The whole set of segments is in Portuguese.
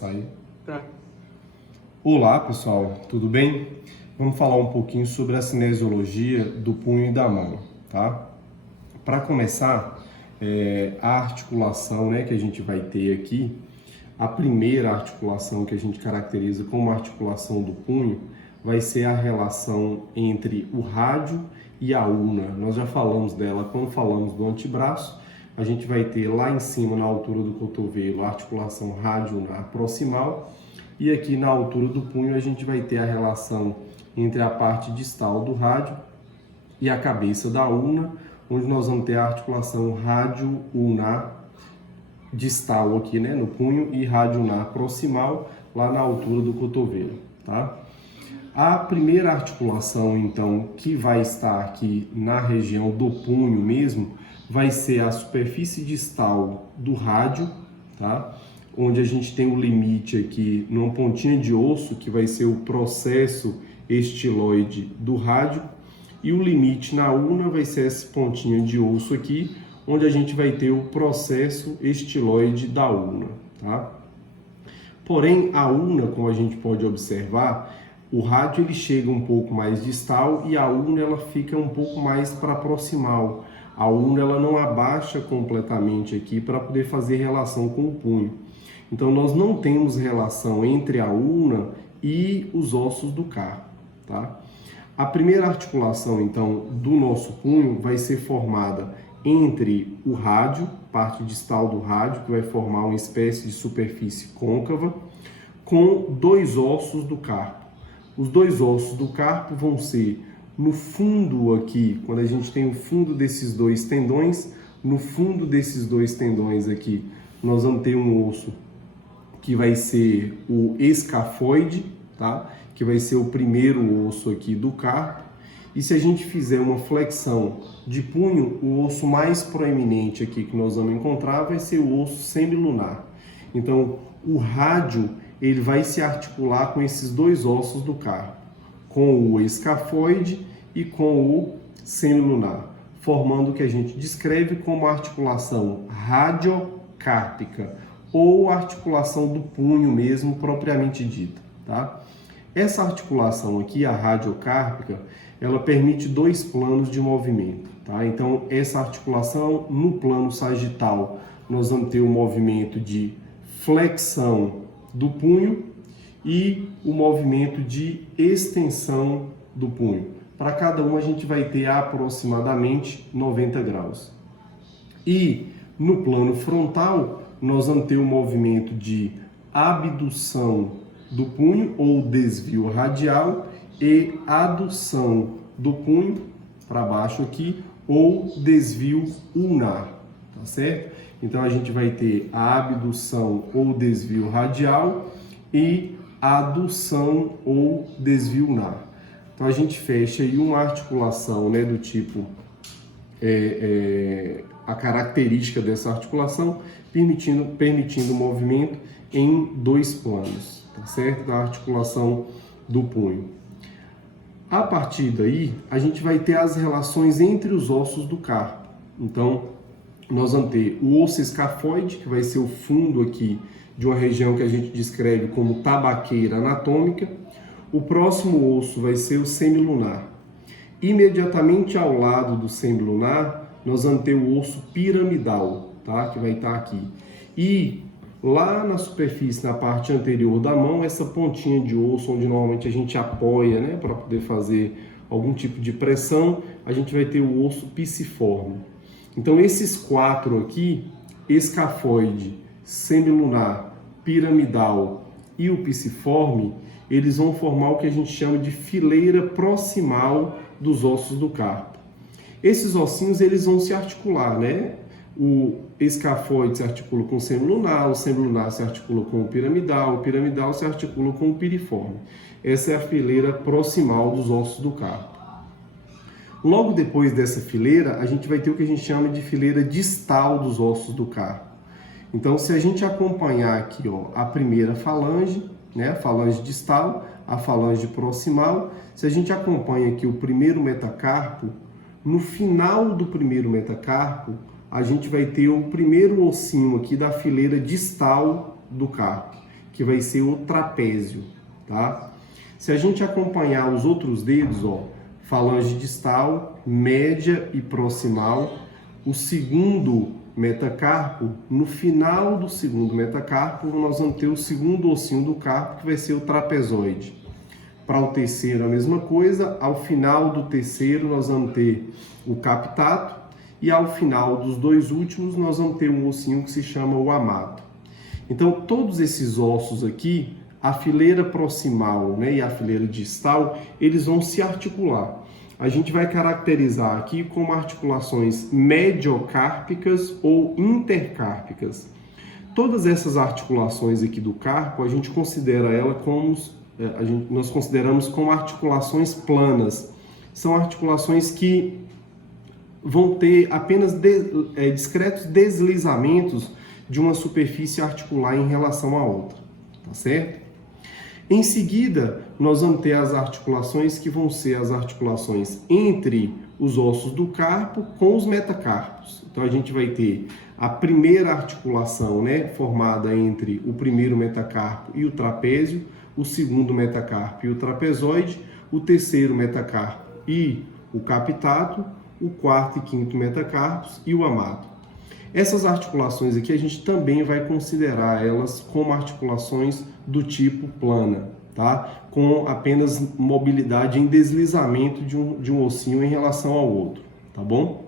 começar aí. Tá. Olá pessoal, tudo bem? Vamos falar um pouquinho sobre a cinesiologia do punho e da mão, tá? Para começar, a articulação, né, que a gente vai ter aqui, a primeira articulação que a gente caracteriza como articulação do punho vai ser a relação entre o rádio e a ulna. Nós já falamos dela quando falamos do antebraço. A gente vai ter lá em cima, na altura do cotovelo, a articulação rádio-ulnar proximal, e aqui na altura do punho a gente vai ter a relação entre a parte distal do rádio e a cabeça da ulna, onde nós vamos ter a articulação rádio-ulnar distal aqui, né, no punho, e rádio-ulnar proximal lá na altura do cotovelo, tá? A primeira articulação, então, que vai estar aqui na região do punho mesmo, vai ser a superfície distal do rádio, tá? Onde a gente tem o limite aqui numa pontinha de osso, que vai ser o processo estiloide do rádio, e o limite na ulna vai ser essa pontinha de osso aqui, onde a gente vai ter o processo estiloide da ulna, tá? Porém, a ulna, como a gente pode observar, o rádio ele chega um pouco mais distal e a ulna ela fica um pouco mais para proximal. A ulna ela não abaixa completamente aqui para poder fazer relação com o punho. Então nós não temos relação entre a ulna e os ossos do carpo, tá? A primeira articulação então do nosso punho vai ser formada entre o rádio, parte distal do rádio, que vai formar uma espécie de superfície côncava, com dois ossos do carpo. Os dois ossos do carpo vão ser no fundo aqui, quando a gente tem o fundo desses dois tendões, no fundo desses dois tendões aqui, nós vamos ter um osso que vai ser o escafoide, tá? Que vai ser o primeiro osso aqui do carpo. E se a gente fizer uma flexão de punho, o osso mais proeminente aqui que nós vamos encontrar vai ser o osso semilunar. Então, o rádio ele vai se articular com esses dois ossos do carpo, com o escafoide e com o semilunar, formando o que a gente descreve como a articulação radiocárpica, ou articulação do punho mesmo, propriamente dita, tá? Essa articulação aqui, a radiocárpica, ela permite dois planos de movimento, tá? Então, essa articulação, no plano sagital, nós vamos ter o movimento de flexão do punho e o movimento de extensão do punho. Para cada um a gente vai ter aproximadamente 90 graus. E no plano frontal nós vamos ter o movimento de abdução do punho ou desvio radial e adução do punho para baixo aqui ou desvio ulnar, tá certo? Então a gente vai ter a abdução ou desvio radial e a adução ou desvio ulnar. Então a gente fecha aí uma articulação, né, do tipo, a característica dessa articulação, permitindo o movimento em dois planos, tá certo? Da articulação do punho. A partir daí, a gente vai ter as relações entre os ossos do carpo. Então, nós vamos ter o osso escafoide, que vai ser o fundo aqui de uma região que a gente descreve como tabaqueira anatômica. O próximo osso vai ser o semilunar. Imediatamente ao lado do semilunar, nós vamos ter o osso piramidal, tá? Que vai estar aqui. E lá na superfície, na parte anterior da mão, essa pontinha de osso, onde normalmente a gente apoia, né, para poder fazer algum tipo de pressão, a gente vai ter o osso piciforme. Então esses quatro aqui, escafoide, semilunar, piramidal e o piciforme, eles vão formar o que a gente chama de fileira proximal dos ossos do carpo. Esses ossinhos eles vão se articular, né? O escafoide se articula com o semilunar se articula com o piramidal se articula com o piriforme. Essa é a fileira proximal dos ossos do carpo. Logo depois dessa fileira, a gente vai ter o que a gente chama de fileira distal dos ossos do carpo. Então, se a gente acompanhar aqui, ó, a primeira falange, né, a falange distal, a falange proximal, se a gente acompanha aqui o primeiro metacarpo, no final do primeiro metacarpo, a gente vai ter o primeiro ossinho aqui da fileira distal do carpo, que vai ser o trapézio, tá? Se a gente acompanhar os outros dedos, ó, falange distal, média e proximal, o segundo metacarpo, no final do segundo metacarpo, nós vamos ter o segundo ossinho do carpo, que vai ser o trapezoide. Para o terceiro, a mesma coisa, ao final do terceiro, nós vamos ter o captato, e ao final dos dois últimos, nós vamos ter um ossinho que se chama o amato. Então, todos esses ossos aqui, a fileira proximal, né, e a fileira distal, eles vão se articular. A gente vai caracterizar aqui como articulações mediocárpicas ou intercárpicas. Todas essas articulações aqui do carpo, a gente considera ela como, nós consideramos como articulações planas. São articulações que vão ter apenas discretos deslizamentos de uma superfície articular em relação à outra, tá certo? Em seguida, nós vamos ter as articulações que vão ser as articulações entre os ossos do carpo com os metacarpos. Então, a gente vai ter a primeira articulação, né, formada entre o primeiro metacarpo e o trapézio, o segundo metacarpo e o trapezoide, o terceiro metacarpo e o captato, o quarto e quinto metacarpos e o amato. Essas articulações aqui a gente também vai considerar elas como articulações do tipo plana, tá? Com apenas mobilidade em deslizamento de um ossinho em relação ao outro, tá bom?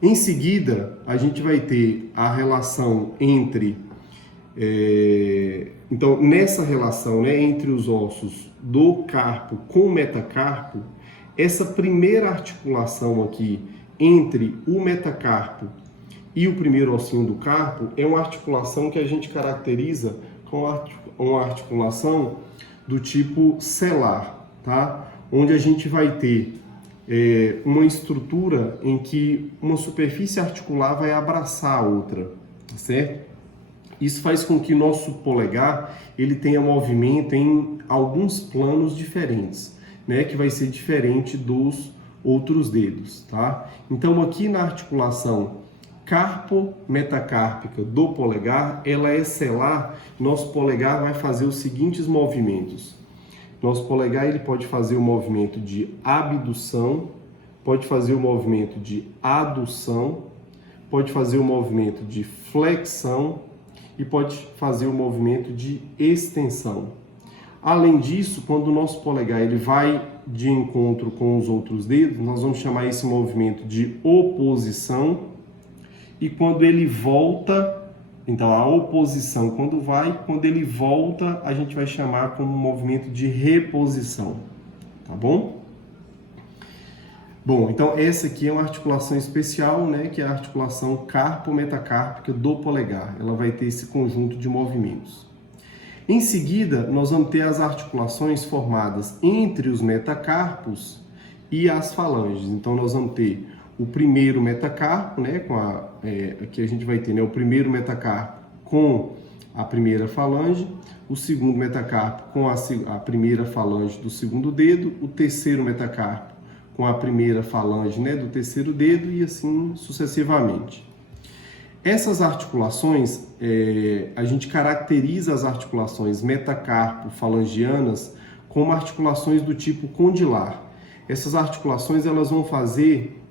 Em seguida, a gente vai ter a relação entre... Então, nessa relação, né, entre os ossos do carpo com o metacarpo, essa primeira articulação aqui entre o metacarpo e o primeiro ossinho do carpo é uma articulação que a gente caracteriza com uma articulação do tipo celar, tá? Onde a gente vai ter uma estrutura em que uma superfície articular vai abraçar a outra, tá certo? Isso faz com que nosso polegar ele tenha movimento em alguns planos diferentes, né? Que vai ser diferente dos outros dedos, tá? Então, aqui na articulação carpo-metacárpica do polegar, ela é celar. Nosso polegar vai fazer os seguintes movimentos. Nosso polegar ele pode fazer o movimento de abdução, pode fazer o movimento de adução, pode fazer o movimento de flexão e pode fazer o movimento de extensão. Além disso, quando o nosso polegar ele vai de encontro com os outros dedos, nós vamos chamar esse movimento de oposição. E quando ele volta, então a oposição quando ele volta, a gente vai chamar como movimento de reposição, tá bom? Bom, então essa aqui é uma articulação especial, né, que é a articulação carpo-metacárpica do polegar. Ela vai ter esse conjunto de movimentos. Em seguida, nós vamos ter as articulações formadas entre os metacarpos e as falanges. Então, nós vamos ter o primeiro metacarpo, né, aqui a gente vai ter, né, o primeiro metacarpo com a primeira falange, o segundo metacarpo com a primeira falange do segundo dedo, o terceiro metacarpo com a primeira falange, né, do terceiro dedo e assim sucessivamente. Essas articulações, a gente caracteriza as articulações metacarpo-falangianas como articulações do tipo condilar. Essas articulações elas vão fazer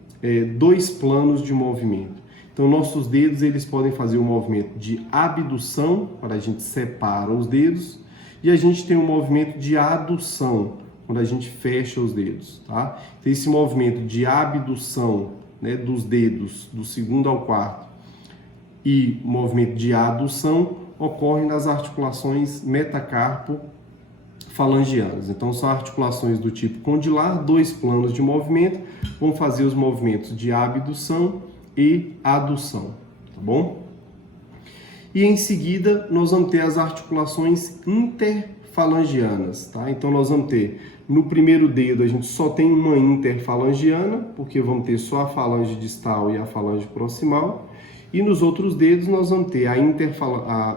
dois planos de movimento. Então, nossos dedos eles podem fazer o movimento de abdução, quando a gente separa os dedos, e a gente tem um movimento de adução, quando a gente fecha os dedos, tá? Então, esse movimento de abdução, né, dos dedos do segundo ao quarto e movimento de adução ocorre nas articulações metacarpo-falangianas. Então, são articulações do tipo condilar, dois planos de movimento, vão fazer os movimentos de abdução e adução, tá bom? E em seguida, nós vamos ter as articulações interfalangianas, tá? Então, nós vamos ter, no primeiro dedo, a gente só tem uma interfalangiana, porque vamos ter só a falange distal e a falange proximal. E nos outros dedos nós vamos ter a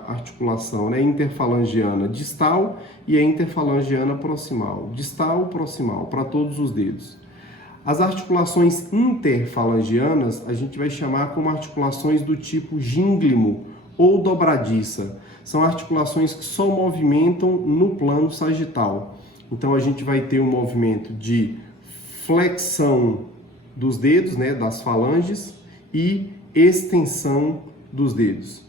articulação, né, interfalangiana distal e a interfalangiana proximal. Distal, proximal, para todos os dedos. As articulações interfalangianas a gente vai chamar como articulações do tipo gínglimo ou dobradiça. São articulações que só movimentam no plano sagital. Então a gente vai ter um movimento de flexão dos dedos, né, das falanges, e extensão dos dedos.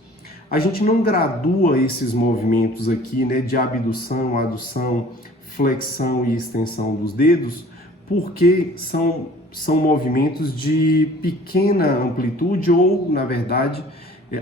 A gente não gradua esses movimentos aqui, né, de abdução, adução, flexão e extensão dos dedos, porque são movimentos de pequena amplitude ou, na verdade,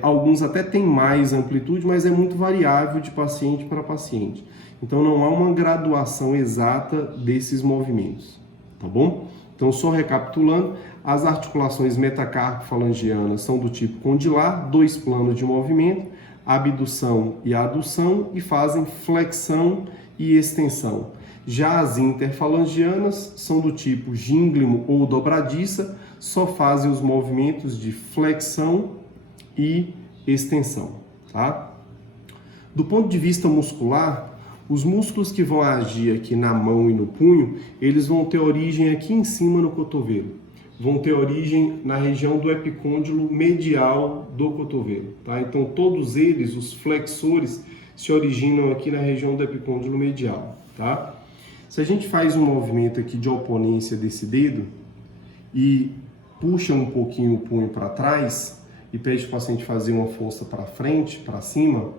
alguns até têm mais amplitude, mas é muito variável de paciente para paciente. Então não há uma graduação exata desses movimentos, tá bom? Então, só recapitulando, as articulações metacarpo-falangianas são do tipo condilar, 2 planos de movimento, abdução e adução, e fazem flexão e extensão. Já as interfalangianas são do tipo gínglimo ou dobradiça, só fazem os movimentos de flexão e extensão, tá? Do ponto de vista muscular, os músculos que vão agir aqui na mão e no punho, eles vão ter origem aqui em cima no cotovelo. Vão ter origem na região do epicôndilo medial do cotovelo, tá? Então, todos eles, os flexores, se originam aqui na região do epicôndilo medial, tá? Se a gente faz um movimento aqui de oponência desse dedo e puxa um pouquinho o punho para trás e pede para o paciente fazer uma força para frente, para cima,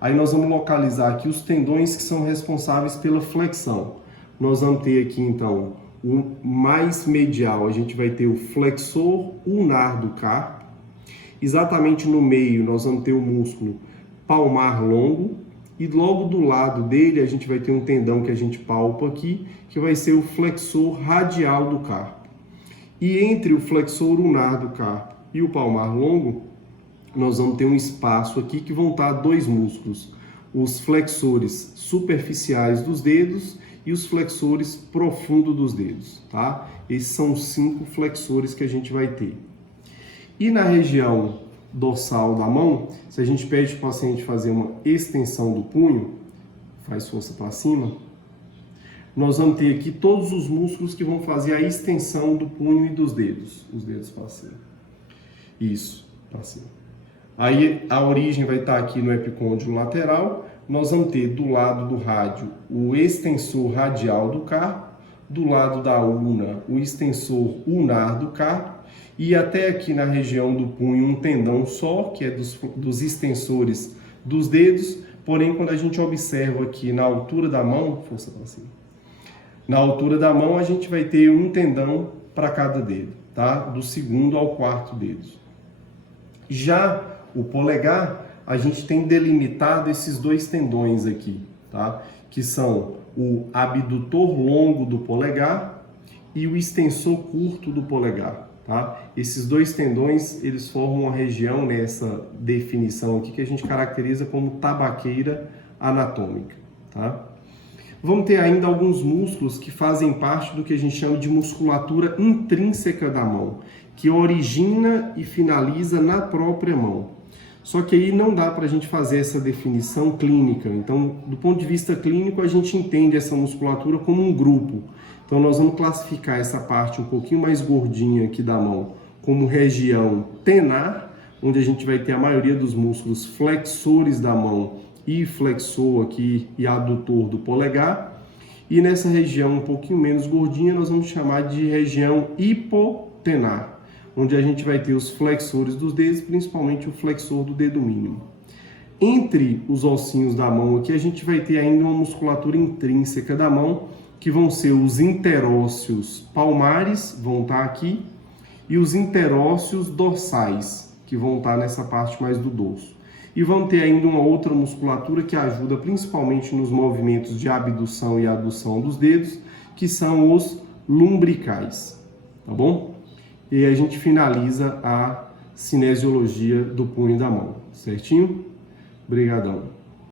aí nós vamos localizar aqui os tendões que são responsáveis pela flexão. Nós vamos ter aqui, então, o mais medial, a gente vai ter o flexor ulnar do carpo. Exatamente no meio, nós vamos ter o músculo palmar longo. E logo do lado dele, a gente vai ter um tendão que a gente palpa aqui, que vai ser o flexor radial do carpo. E entre o flexor ulnar do carpo e o palmar longo, nós vamos ter um espaço aqui que vão estar 2 músculos, os flexores superficiais dos dedos e os flexores profundos dos dedos, tá? Esses são os 5 flexores que a gente vai ter. E na região dorsal da mão, se a gente pede para o paciente fazer uma extensão do punho, faz força para cima, nós vamos ter aqui todos os músculos que vão fazer a extensão do punho e dos dedos, os dedos para cima. Isso, para cima. Aí a origem vai estar aqui no epicôndilo lateral, nós vamos ter do lado do rádio o extensor radial do carpo, do lado da ulna o extensor ulnar do carpo, e até aqui na região do punho um tendão só, que é dos extensores dos dedos, porém quando a gente observa aqui na altura da mão, força para cima, na altura da mão a gente vai ter um tendão para cada dedo, tá? Do 2º ao 4º dedos. Já o polegar, a gente tem delimitado esses 2 tendões aqui, tá? Que são o abdutor longo do polegar e o extensor curto do polegar. Tá? Esses 2 tendões, eles formam uma região nessa definição aqui que a gente caracteriza como tabaqueira anatômica. Tá? Vamos ter ainda alguns músculos que fazem parte do que a gente chama de musculatura intrínseca da mão, que origina e finaliza na própria mão. Só que aí não dá para a gente fazer essa definição clínica. Então, do ponto de vista clínico, a gente entende essa musculatura como um grupo. Então, nós vamos classificar essa parte um pouquinho mais gordinha aqui da mão como região tenar, onde a gente vai ter a maioria dos músculos flexores da mão e flexor aqui e adutor do polegar. E nessa região um pouquinho menos gordinha, nós vamos chamar de região hipotenar, onde a gente vai ter os flexores dos dedos, principalmente o flexor do dedo mínimo. Entre os ossinhos da mão aqui, a gente vai ter ainda uma musculatura intrínseca da mão, que vão ser os interósseos palmares, vão estar aqui, e os interósseos dorsais, que vão estar nessa parte mais do dorso. E vão ter ainda uma outra musculatura que ajuda principalmente nos movimentos de abdução e adução dos dedos, que são os lumbricais, tá bom? E a gente finaliza a cinesiologia do punho da mão, certinho? Obrigadão.